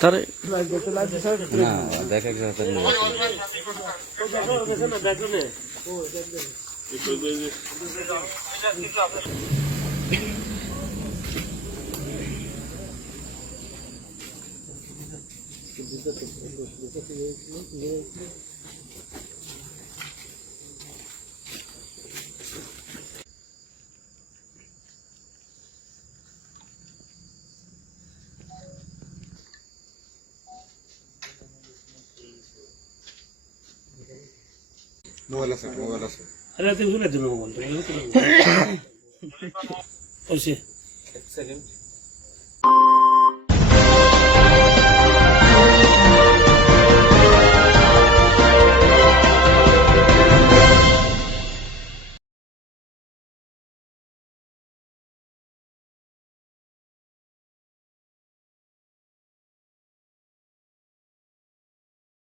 তার না দেখে যাচ্ছে না মোবাইল আছে মোবাইল আছে আরে তুই ভুলে দিন মোবাইল ওই সে এক সেকেন্ড